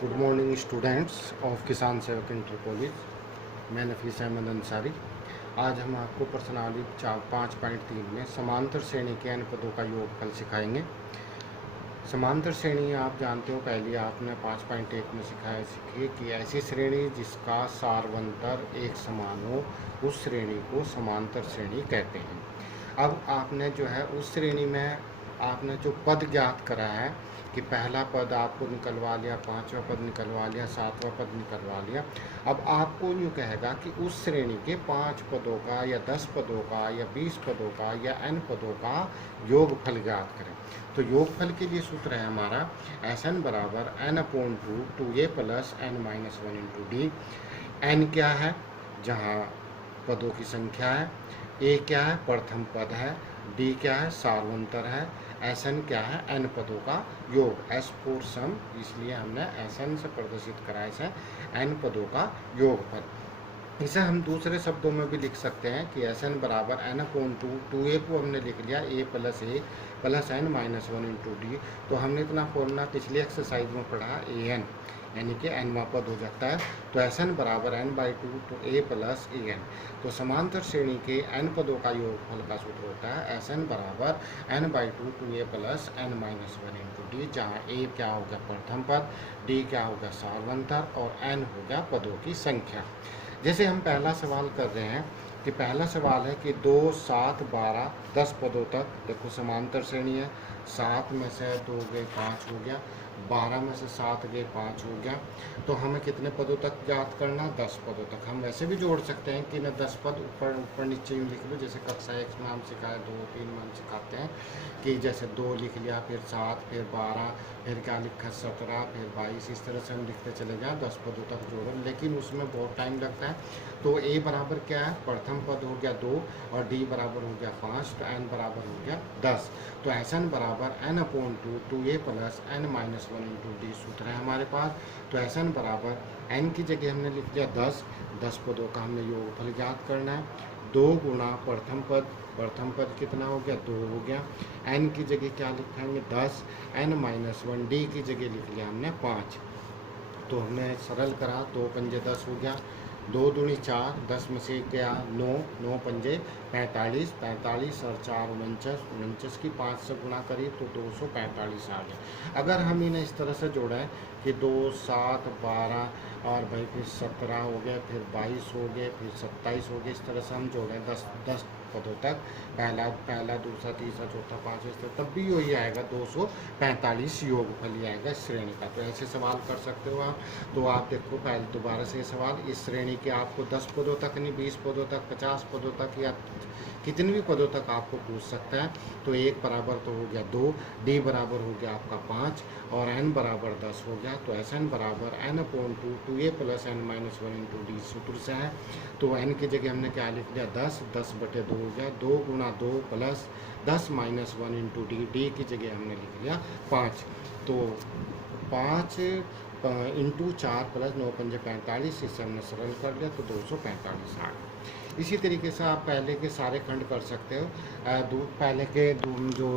Good morning students of किसान सेवक inter college. मैं नफीस अहमद अंसारी। आज हम आपको प्रश्नावली 5.3 में समांतर श्रेणी के n पदों का योगफल सिखाएंगे। समांतर श्रेणी आप जानते हो, पहले आपने 5.1 में सीखी कि ऐसी श्रेणी जिसका सारवंतर एक समान हो उस श्रेणी को समांतर श्रेणी कहते हैं। अब आपने जो है उस श्रेणी में आपने जो पद ज्ञात करा है कि पहला पद आपको निकलवा लिया, पांचवा पद निकलवा लिया, सातवां पद निकलवा लिया। अब आपको यूँ कहेगा कि उस श्रेणी के 5 पदों का या 10 पदों का या 20 पदों का या n पदों का योगफल ज्ञात करें। तो योगफल के लिए सूत्र है हमारा Sn बराबर n/2 2a plus n-1 into D. n क्या है? जहाँ पदों की संख्या है। a क्या है? प्रथम पद है। d क्या है? सारवंतर है। Sn क्या है? n पदों का योग। S फोर सम, इसलिए हमने Sn से प्रदर्शित करा है n पदों का योगफल। इसे हम दूसरे शब्दों में भी लिख सकते हैं कि Sn बराबर n/2 2a को हमने लिख लिया a plus n-1 into D. तो हमने इतना फॉर्मूला पिछली एक्सरसाइज में पढ़ा an, यानी कि nवां पद हो जाता है। तो Sn बराबर n/2 तो a प्लस an। तो समांतर श्रेणी के n पदों का योगफल का सूत्र होता है Sn बराबर n/2 तो a plus n-1 into D, जहाँ a क्या हो गया? प्रथम पद, d क्या हो गया? सारवंतर, और n हो गया पदों की संख्या। जैसे हम पहला सवाल कर रहे हैं कि पहला सवाल है कि 2, 7, 12, 10 पदों तक, देखो समांतर श्रेणी है। 7 में से 2 गए 5 हो गया, 12 में से 7 गए 5 हो गया। तो हमें कितने पदों तक ज्ञात करना? 10 पदों तक। हम वैसे भी जोड़ सकते हैं कि ना 10 पद ऊपर ऊपर नीचे यूँ लिख लो, जैसे कक्षा 1 में हम सिखाए 2, 3 में हम सिखाते हैं कि जैसे 2 लिख लिया, फिर 7, फिर 12, फिर क्या लिखा 17, फिर 22, इस तरह से हम लिखते चले जाएँ 10 पदों तक जोड़ो, लेकिन उसमें बहुत टाइम लगता है। तो a बराबर क्या है? प्रथम पद हो गया 2 और d बराबर हो गया 5, तो n बराबर हो गया 10। तो Sn बराबर n/2 2a plus n-1 into D सूत्र है हमारे पास। तो Sn बराबर n की जगह हमने लिख दिया 10 पदों का हमने योगफल ज्ञात करना है। 2 गुणा प्रथम पद कितना हो गया? 2 हो गया। n की जगह क्या लिखेंगे? 10, n-1, d की जगह लिख लिया हमने 5। तो हमने सरल करा, 2 पंजे 10 हो गया, 2 दूनी 4, 10 में से क्या 9, 9 पंजे 45, 45 और 4 49 की 5 से गुणा करी तो 245 आ गया। अगर हम इन्हें इस तरह से जोड़ें कि 2, 7, 12 और भाई फिर 17 हो गए, फिर 22 हो गए, फिर 27 हो गए, इस तरह से हम जोड़ें 10 पदों तक, पहला दूसरा तीसरा चौथा पाँचवा, इस तरह, तब भी यही आएगा 245 योगफल ही आएगा इस श्रेणी का। तो ऐसे सवाल कर सकते हो आप। तो आप देखो पहले दोबारा से सवाल, इस श्रेणी के आपको 10 पदों तक नहीं, 20 पदों तक, 50 पदों तक या कितने भी पदों तक आपको पूछ सकता है। तो 1 बराबर तो हो गया 2, d बराबर हो गया आपका 5 और n बराबर 10 हो गया। तो Sn बराबर n/2 2a plus n-1 into D सूत्र से है। तो n की जगह हमने क्या लिख लिया? 10/2 हो गया। 2 गुणा 2 प्लस 10-1 इंटू डी की जगह हमने लिख लिया 5। तो 5 इंटू 4 प्लस 9 पंजे 45, इससे हमने सरल कर लिया तो 245 आ गया। इसी तरीके से आप पहले के सारे खंड कर सकते हो। पहले के जो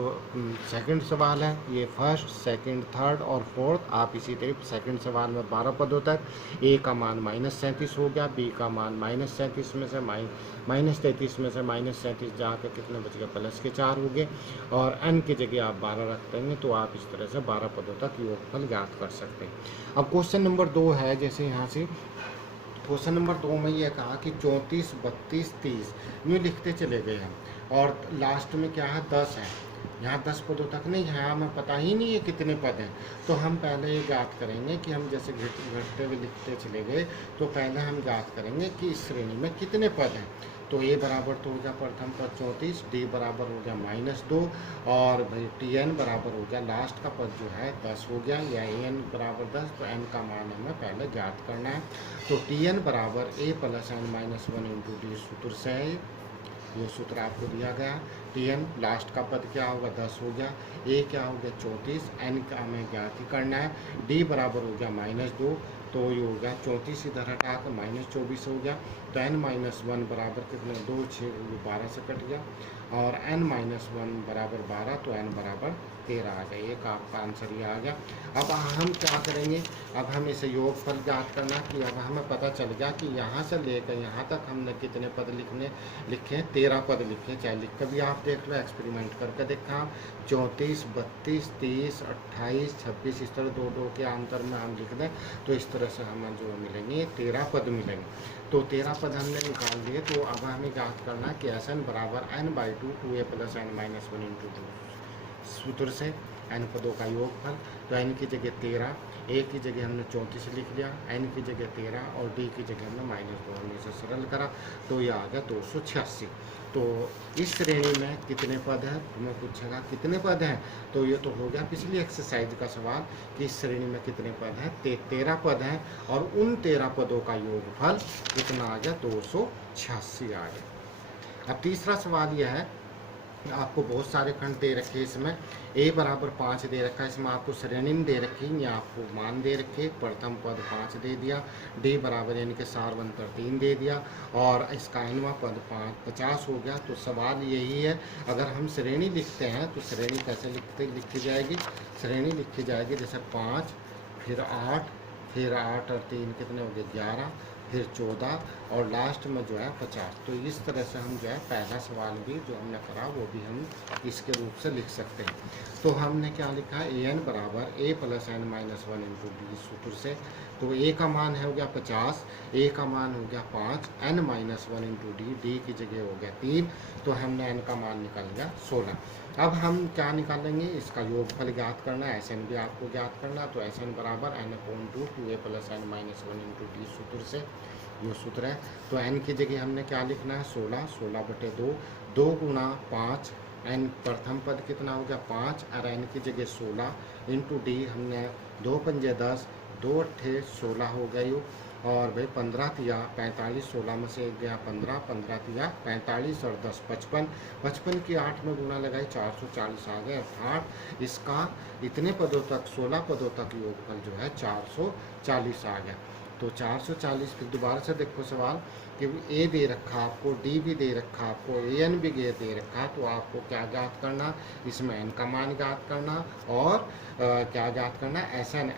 सेकंड सवाल है, ये फर्स्ट, सेकंड, थर्ड और फोर्थ, आप इसी तरीके सेकंड सवाल में 12 पदों तक, a का मान -37 हो गया, b का मान -37 में से -33 में से -37 जाकर कितने बच गए? प्लस के 4 हो गए, और n की जगह आप 12 रख देंगे तो आप इस तरह से 12 पदों तक योगफल ज्ञात कर सकते हैं। अब क्वेश्चन नंबर 2 है, जैसे यहाँ से क्वेश्चन नंबर 2 में ये कहा कि 34, 32, 30 यूँ लिखते चले गए हैं, और लास्ट में क्या है? 10 है। यहाँ 10 पदों तक नहीं है, हमें पता ही नहीं है कितने पद हैं। तो हम पहले ये ज्ञात करेंगे कि हम जैसे घटते हुए लिखते चले गए, तो पहले हम ज्ञात करेंगे कि इस श्रेणी में कितने पद हैं। तो a बराबर तो हो गया प्रथम पद 34, d बराबर हो गया -2, और भाई tn बराबर हो गया लास्ट का पद जो है 10 हो गया, या an बराबर 10। तो n का मान हमें पहले ज्ञात करना है। तो tn बराबर a plus n-1 into D सूत्र से है। ये सूत्र आपको दिया गया। tn लास्ट का पद क्या होगा? 10 हो गया, a क्या हो गया? 34, n का हमें ज्ञात ही करना है। d बराबर हो गया -2, तो ये हो गया 34 इधर हटा कर -24 हो गया। तो n-1 बराबर कितने? 2, 6 12 से कट गया, और n-1 बराबर 12, तो n बराबर 13 आ गया। एक आपका आंसर ये आ गया। अब हम क्या करेंगे, अब हम इसे योगफल ज्ञात करना कि अब हमें पता चल गया कि यहाँ से लेकर यहाँ तक हमने कितने पद लिखे, 13 पद लिखे। चाहे लिख कर भी आप देख लो, एक्सपेरिमेंट करके देखा। 34, 32, 30, 28, 26 इस तरह दो दो के अंतर में हम लिख दें तो इस तरह से हमें जो मिलेंगे 13 पद मिलेंगे। तो 13 पद हमने निकाल दिए। तो अब हमें ज्ञात करना है कि Sn बराबर n/2 2a + n-1 × 2 सूत्र से n पदों का योगफल। तो n की जगह 13, a की जगह हमने 34 लिख लिया, n की जगह 13 और d की जगह हमने -2 हमने इसे सरल करा तो यह आ गया 286। तो इस श्रेणी में कितने पद हैं, तुम्हें पूछेगा कितने पद हैं, तो ये तो हो गया पिछली एक्सरसाइज का सवाल कि इस श्रेणी में कितने पद हैं, 13 पद हैं और उन 13 पदों का योगफल कितना आ गया, 286 आ गया। अब तीसरा सवाल यह है, आपको बहुत सारे खंड दे रखे इसमें, a बराबर 5 दे रखा है, इसमें आपको श्रेणी में दे रखी है या आपको मान दे रखे। प्रथम पद 5 दे दिया, d बराबर यानी कि सारवंतर 3 दे दिया और इसका nवां पद 50 हो गया। तो सवाल यही है, अगर हम श्रेणी लिखते हैं तो श्रेणी कैसे लिखी जाएगी, श्रेणी लिखी जाएगी जैसे 5 फिर 8 फिर 8 और 3 कितने हो गए 11 फिर 14 और लास्ट में जो है 50। तो इस तरह से हम जो है पहला सवाल भी जो हमने करा वो भी हम इसके रूप से लिख सकते हैं। तो हमने क्या लिखा है, an बराबर a + n-1 × d सूत्र से। तो a का मान है हो गया 50, a का मान हो गया 5, n-1 × d की जगह हो गया 3, तो हमने n का मान निकल गया 16। अब हम क्या निकालेंगे, इसका योगफल ज्ञात करना है, Sn भी आपको ज्ञात करना। तो Sn बराबर n/2 2a + n-1 × d सूत्र से, ये सूत्र है। तो n की जगह हमने क्या लिखना है 16, 16/2, 2 × 5 n प्रथम पद कितना हो गया 5 और n की जगह 16 × d हमने 2 पंजे 10, 2 अट्ठे 16 हो गया यो, और भाई 15 तिया 45, 16 में से गया 15, 15 तिया 45 और 10 55, 55 की 8 में गुना लगाई 440 आ गए। अर्थात इसका इतने पदों तक 16 पदों तक योगफल जो है 440 आ गया। तो 440 फिर दोबारा से देखो सवाल कि ए दे रखा आपको, डी भी दे रखा आपको, an भी दे रखा, तो आपको क्या ज्ञात करना, इसमें n का मान ज्ञात करना और क्या ज्ञात करना, Sn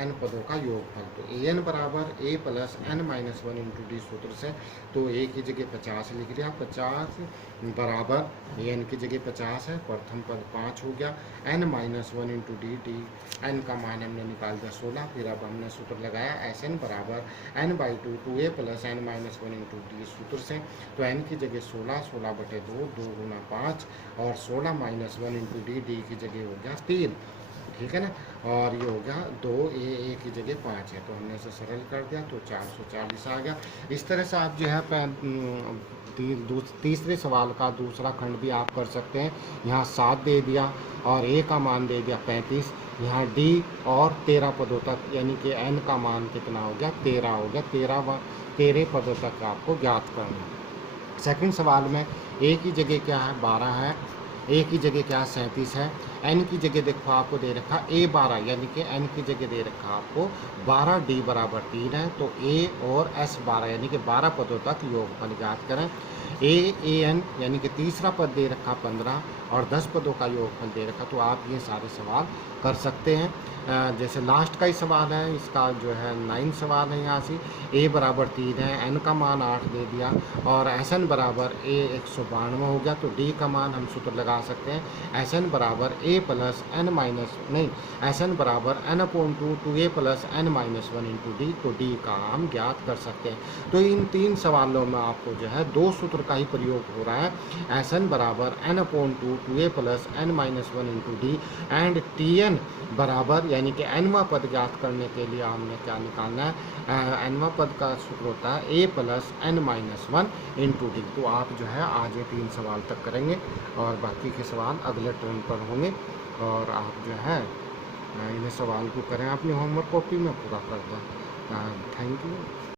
n पदों का योगफल। तो an बराबर a + n-1 × d सूत्र से, तो a की जगह 50 लिख लिया, 50 बराबर an की जगह 50 है, प्रथम पद 5 हो गया, n-1 × d n का मान हमने निकाल दिया 16। फिर अब हमने सूत्र लगाया Sn बराबर n/2 2a + n-1 × d सूत्र से। तो n की जगह 16, 16/2, 2 × 5 और 16 - 1 × d की जगह हो गया 3, ठीक है ना, और ये हो गया 2, a की जगह 5 है, तो हमने इसे सरल कर दिया तो 440 आ गया। इस तरह से आप जो है तीसरे सवाल का दूसरा खंड भी आप कर सकते हैं। यहाँ 7 दे दिया और a का मान दे दिया 35, यहाँ d और 13 पदों तक यानी कि n का मान कितना हो गया 13 हो गया, 13 पदों तक आपको ज्ञात करना है। सेकंड सवाल में a की जगह क्या है 12 है, a की जगह क्या 37 है, n की जगह देखो आपको दे रखा a 12 यानी कि n की जगह दे रखा आपको 12, d बराबर 3 है, तो a और s 12 यानी कि 12 पदों तक योगफल ज्ञात करें। an यानी कि तीसरा पद दे रखा 15 और 10 पदों का योगफल दे रखा, तो आप ये सारे सवाल कर सकते हैं। जैसे लास्ट का ही सवाल है, इसका जो है 9 सवाल है, यहाँ से a बराबर 3 है, n का मान 8 दे दिया और Sn बराबर a 192 हो गया, तो d का मान हम सूत्र लगा सकते हैं Sn बराबर a + Sn बराबर n/2 2a + n-1 × d, तो d का हम ज्ञात कर सकते हैं। तो इन 3 सवालों में आपको जो है 2 सूत्र का ही प्रयोग हो रहा है, Sn बराबर n/2 2a + n-1 × d and Tn बराबर यानी कि nवां पद ज्ञात करने के लिए हमने क्या निकालना है, nवां पद का सूत्र होता है a + n-1 × d। तो आप जो है आज ये 3 सवाल तक करेंगे और बाकी के सवाल अगले टर्न पर होंगे, और आप जो है इन सवाल को करें अपनी होमवर्क कॉपी में पूरा कर दें। Thank you.